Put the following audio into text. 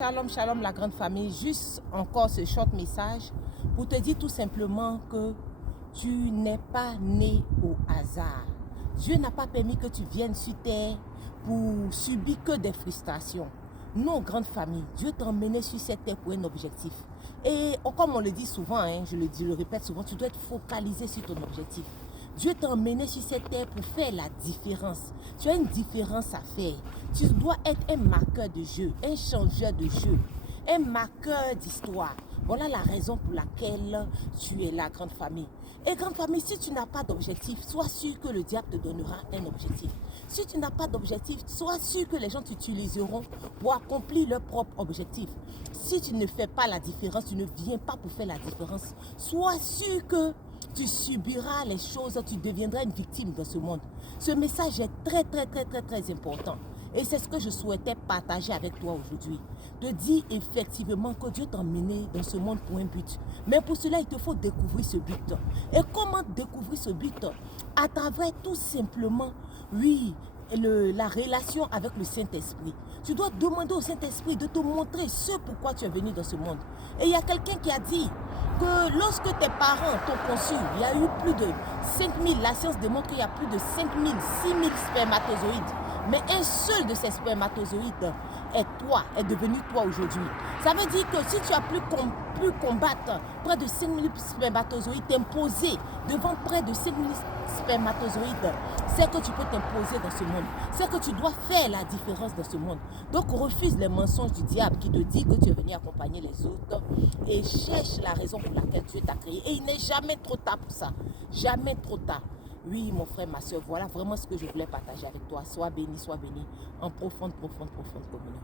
Shalom, shalom la grande famille, juste encore ce short message pour te dire tout simplement que tu n'es pas né au hasard. Dieu n'a pas permis que tu viennes sur terre pour subir que des frustrations. Non, grande famille, Dieu t'a emmené sur cette terre pour un objectif. Et comme on le dit souvent, je le répète souvent, tu dois être focalisé sur ton objectif. Dieu t'a emmené sur cette terre pour faire la différence. Tu as une différence à faire. Tu dois être un marqueur de jeu, un changeur de jeu, un marqueur d'histoire. Voilà la raison pour laquelle tu es la grande famille. Et grande famille, si tu n'as pas d'objectif, sois sûr que le diable te donnera un objectif. Si tu n'as pas d'objectif, sois sûr que les gens t'utiliseront pour accomplir leur propre objectif. Si tu ne fais pas la différence, tu ne viens pas pour faire la différence. Sois sûr que tu subiras les choses, tu deviendras une victime dans ce monde. Ce message est très important. Et c'est ce que je souhaitais partager avec toi aujourd'hui. De dire effectivement que Dieu t'a emmené dans ce monde pour un but. Mais pour cela, il te faut découvrir ce but. Et comment découvrir ce but? À travers tout simplement, oui, la relation avec le Saint-Esprit. Tu dois demander au Saint-Esprit de te montrer ce pourquoi tu es venu dans ce monde. Et il y a quelqu'un qui a dit que lorsque tes parents t'ont conçu, il y a eu plus de 5000, la science démontre qu'il y a plus de 5000, 6000 spermatozoïdes. Mais un seul de ces spermatozoïdes est devenu toi aujourd'hui. Ça veut dire que si tu as pu combattre près de 5000 spermatozoïdes, t'imposer devant près de 5000 spermatozoïdes, c'est que tu peux t'imposer dans ce monde. C'est que tu dois faire la différence dans ce monde. Donc refuse les mensonges du diable qui te dit que tu es venu accompagner les autres et cherche la raison pour laquelle Dieu t'a créé. Et il n'est jamais trop tard pour ça. Jamais trop tard. Oui, mon frère, ma soeur, voilà vraiment ce que je voulais partager avec toi. Sois béni en profonde communion.